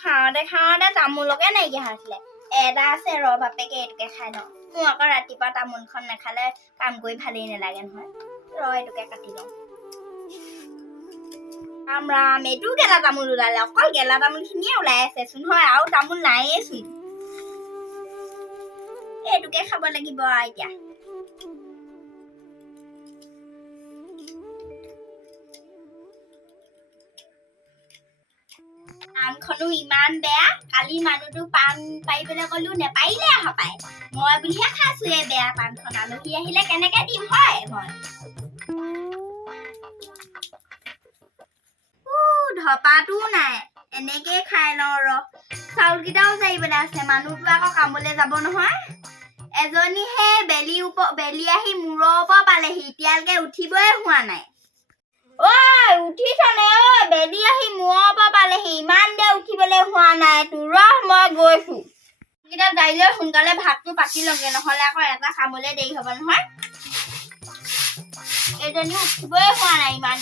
খাওঁতে তামোলকে নাইকিয়া হৈছিলে এটা আছে ৰ বাপেকে এইটোকে খাই ন মোৰ আকৌ ৰাতিপুৱা তামোলখন নাখালে কাম কৰি ভালেই নালাগে নহয় ৰ এইটোকে কাটি লওঁ ৰাম ৰাম এইটো গেলা তামোল ওলালে অকল গেলা তামোল খিনিয়ে ওলাই আছেচোন হয় আৰু তামোল নায়েইচোন এইটোকে খাব লাগিব এতিয়া আমখনো ইমান বেয়া কালি মানুহটো পাণ পাৰিবলৈ ক'লো নেপাৰিলে হপায় মই বুলিহে খাইছো এই বেয়া পাণখন আলহী আহিলে কেনেকে দিম হয় মই ধপাটো নাই এনেকে খাই লওঁ ৰ চাউলকেইটাও জাৰিবলৈ আছে মানুহটো আকৌ কামলৈ যাব নহয় এজনী হে বেলি আহি মূৰৰ ওপৰ পালেহি এতিয়ালৈকে উঠিবই হোৱা নাই ঐ উঠিছনে ঐ বেলি আহি মূৰৰ ওপৰ পালেহি ইমান দেৰি উঠিবলৈ হোৱা নাই তোৰ ৰহ মই গৈছো কেইটা যাইলৈ সোনকালে ভাতটো পাতি লগে নহ'লে আকৌ এটা খাবলৈ দেৰি হ'ব নহয় এজনী উঠিবই হোৱা নাই ইমান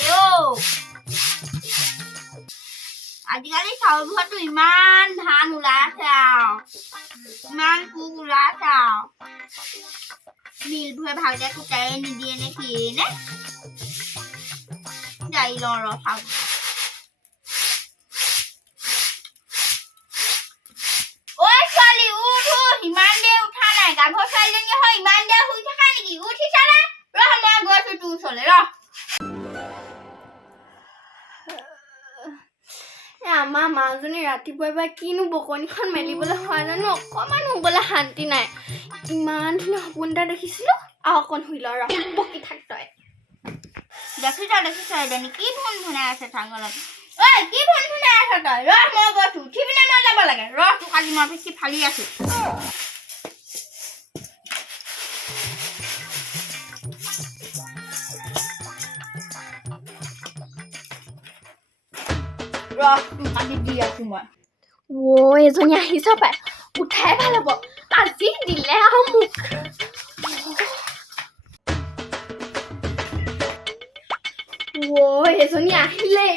আজিকালি চাউলবোৰতো ইমান ধান ওলাইছে আৰু ইমান পোক ওলাইছে আৰু মিলবোৰে ভালকে কুটাই নিদিয়ে নে কি নে যাই লওঁ ৰ চাউল ঐ ছোৱালী উঠ ইমান দেৰি উঠা নাই গাভৰু ছোৱালীজনী হয় ইমান দেৰি শুই থাকা নেকি উঠিছা নে ৰহ মই গৈছো তোৰ ওচৰলৈ ৰহ আমাৰ মাজনী ৰাতিপুৱাৰ পৰা কিনো বকনিখন মেলিবলৈ হয় জানো অকণমান শুবলৈ শান্তি নাই ইমান ধুনীয়া সপোন এটা দেখিছিলো আৰু অকণ শুই ল ৰ বকি থাক তই দেখিছ এজনী কি ভুন ভুনাই আছে চাংগলত ঐ কি ভুন ভুনাই আছ তই ৰহ মই গৈছো উঠি পিনে মই যাব লাগে ৰহ তোক আজি মই পিছি ফালি আছো ৰহ তোক আজি দি আছো মই এজনী আহিছ পাই উঠাই ভাল হ'ব আজি দিলে আৰু মোক এজনী আহিলে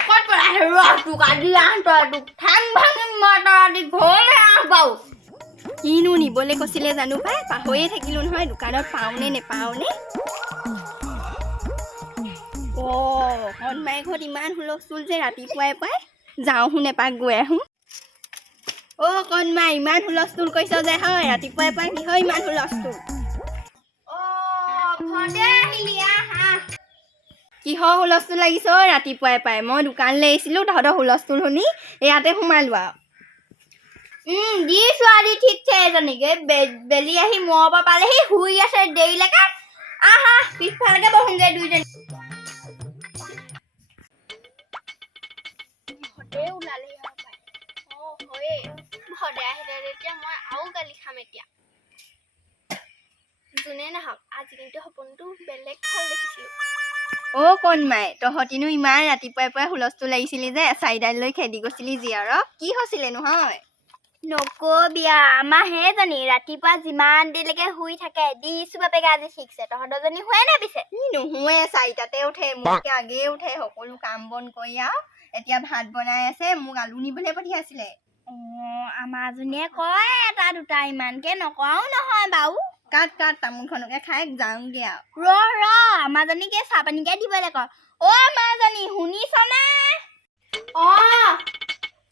ক'ত পেলাই ৰহ তোক আজি আহ তই তোক ঠাং ভাঙিম মই তই আজি ঘৰলৈ আহ বাৰু কিনো নিবলৈ কৈছিলে জানো পাই পাহৰিয়ে থাকিলো নহয় দোকানত পাওঁনে নেপাওঁনে কণমাই ঘৰত ইমান হুলস্থুল যে ৰাতিপুৱাই পাই যাওঁ শুন এপাক গৈ আহোঁ কণমাই ইমান হুলস্থুল কৈছ যে হয় ৰাতিপুৱাই পাই কি হয় ইমান হুলস্থুল কিহৰ হুলস্থুল লাগিছে ৰাতিপুৱাই পাই মই দোকানলৈ আহিছিলোঁ তহঁতৰ হুলস্থুল শুনি ইয়াতে সোমালো আৰু দি ছোৱালী ঠিকছে এজনীকে বেলি আহি মূৰৰ পৰা পালেহি শুই আছে দেৰিলৈকে আহা পিছফালেকে বহোন যায় দুইজনী ওলালেহি হয়ে ভদে আহিলে তেতিয়া মই আৰু গালি খাম এতিয়া যোনে নাহক আজি কিন্তু সপোনটো বেলেগ ভাল দেখিছিলোঁ কণমাই তহঁতিনো ইমান ৰাতিপুৱাই পুৱাই হুলস্থুল লাগিছিলি যে চাৰিডাল লৈ খেদি গৈছিলি জীয়াৰক কি হৈছিলে নহয় নকবি আমাৰ সেইজনী ৰাতিপুৱা যিমান দেৰিলৈকে শুই থাকে দিছো বাপেকে আজি ঠিকছে তহঁতৰজনী শুৱে নে পিছে নুশুৱে চাৰিটাতে উঠে মোতকে আগেয়ে উঠে সকলো কাম বন কৰি আৰু এতিয়া ভাত বনাই আছে মোক আলু নিবলৈ পঠিয়াইছিলে আমাৰজনীয়ে কয় এটা দুটা ইমানকে নকৰাও নহয় বাৰু কাট তামোলখনকে খাই যাওঁগে আৰু ৰ আমাৰজনীকে চাহ পানীকে দিবলৈ কয় আমাৰজনী শুনিছনে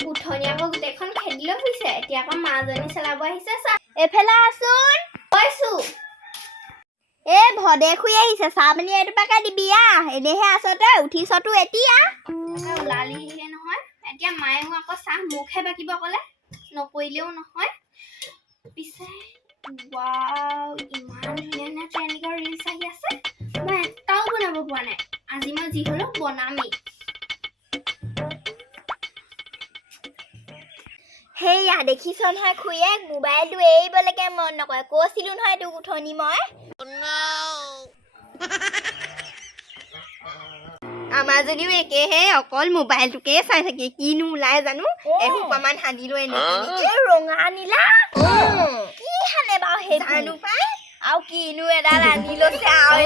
উঠনি আকৌ গোটেইখন খেদিলৈ ফুৰিছে এতিয়া আকৌ মাজনী চলাব আহিছে চাহ এফালে আছোন কৈছো ভদে শুই আহিছে চাহ পানী এটোপাকে দিবি এনেহে আছ তই উঠিছতো এতিয়া ওলালিহে নহয় এতিয়া মায়ে মোক আকৌ চাহ মুখহে বাকিব ক'লে নকৰিলেও নহয় পিছে ইমান ধুনীয়া ট্ৰেণ্ডিঙৰ ৰিলছ আহি আছে মই এটাও বনাব পৰা নাই আজি মই যি হ'লেও বনামেই সেইয়া দেখিছ নহয় খুৰীয়েক মোবাইলটো এৰিবলৈকে মন নকৰে কৈছিলো নহয় তোক উঠনি মই আমাৰ যদিও একেহে অকল মোবাইলটোকে চাই থাকে কিনো ওলাই জানো এসোপামান সানি লৈ ৰঙা নীলা কি সানে বাৰু সেই জানো পাই আৰু কিনো এডাল আনি লৈছে আৰু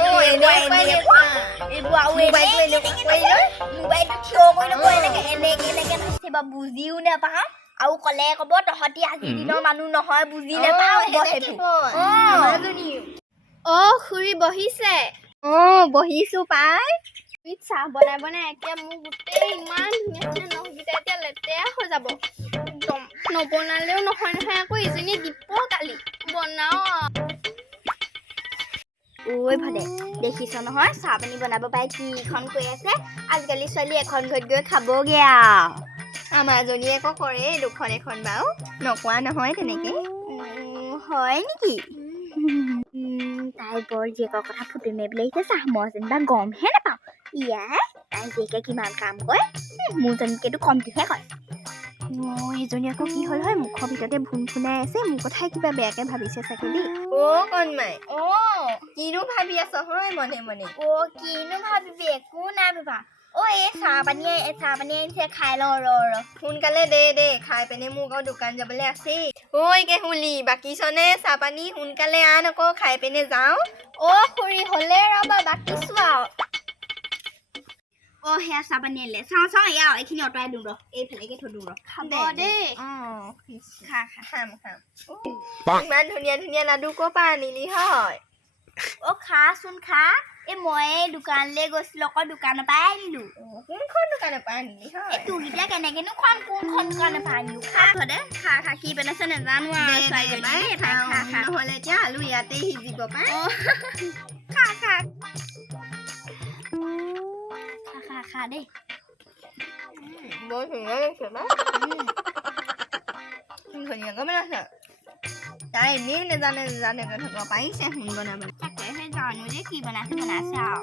মোবাইলটো থিয় কৰি ল'ব এনেকে নাচিব বুজিও নাপাওঁ আৰু ক'লে ক'ব তহঁতি আজিৰ দিনৰ মানুহ নহয় বুজি নাপাওঁ সেইটো খুৰী বহিছে বহিছো পাই চাহ বনাই বনাই এতিয়া মোৰ গোটেই ইমান ধুনীয়া ধুনীয়া নখকেইটা এতিয়া লেতেৰা হৈ যাব একদম নবনালেও নহয় নহয় আকৌ ইজনী দিব কালি বনাও ঐ ভালে দেখিছ নহয় চাহ পানী বনাব পাই কিখন কৈ আছে আজিকালি ছোৱালী এখন ঘৰত গৈ খাবগে আমাৰ জনীয়ে আকৌ কৰে দুখন এখন বাৰু নকোৱা নহয় তেনেকে হয় নেকি তাই বৰ জীয়েকৰ কথা ফুটি মেলি আহিছে চাহ মই যেনিবা গমহে নাপাওঁ তাই জীয়েকে কিমান কাম কৰে মোৰ জনীকেতো কমটিহে কয় সেইজনী আকৌ কি হ'ল হয় মুখৰ ভিতৰতে ভুন ফুনাই আছে মোৰ কথাই কিবা বেয়াকে ভাবিছে চাগে দেই কণমাই কিনো ভাবি আছ হয় মনে মনে কিনো ভাবিবি একো নাই ভাবা এই চাহ পানী আনিছে খাই লওঁ ৰ সোনকালে দে খাই পিনে মোক আকৌ দোকান যাবলৈ আছেই কেহুলি বাকীছনে চাহ পানী সোনকালে আন আকৌ খাই পিনে যাওঁ খুৰী হ'লে ৰ'বা বাকিছো আৰু সেয়া চাহ পানী আনিলে চাওঁ এয়া এইখিনি অঁতৰাই দিওঁ ৰ এইফালেকে থৈ দিওঁ ৰ খাব দেই খাম ইমান ধুনীয়া ধুনীয়া লাডু ক'ৰ পৰা আনিলি হয় খাচোন খা মই দোকানলৈ গৈছিলো আকৌ দোকানৰ পৰাই আনিলো কোনখন দোকানৰ পৰা আনিলি হয় তোৰকেইটা কেনেকেনো খুৱাম কোনখন দোকানৰ পৰা আনিলো খা কি পেলাইছে নাজানো আৰু নহ'লে এতিয়া আলু ইয়াতে সিজিব পাই খা দেই বৰ ধুনীয়া লাগিছে বা ধুনীয়াকৈ বনাইছে তাই এনেই নেজানে থাকিব পাৰিছে সোণ বনাবলৈ তাকেহে জানো যে কি বনাইছে আৰু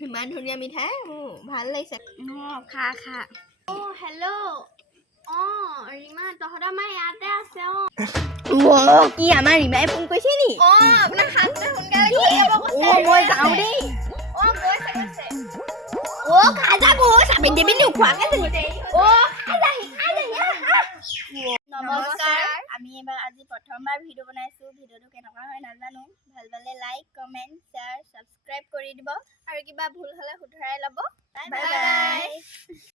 ইমান ধুনীয়া মিঠাই ভাল লাগিছে খা হেল্ল' ৰীমা তহঁতৰ আমাৰ ইয়াতে আছে কি আমাৰ ৰীমাই ফোন কৰিছে নি আপোনাৰ হাতটো সোনকালে মই যাওঁ দেই নমস্কাৰ আমি এবাৰ আজি প্ৰথমবাৰ ভিডিঅ' বনাইছো ভিডিঅ'টো কেনেকুৱা হয় নাজানো ভাল পালে লাইক কমেণ্ট শ্বেয়াৰ ছাবস্ক্ৰাইব কৰি দিব আৰু কিবা ভুল হ'লে শুধৰাই ল'ব বাই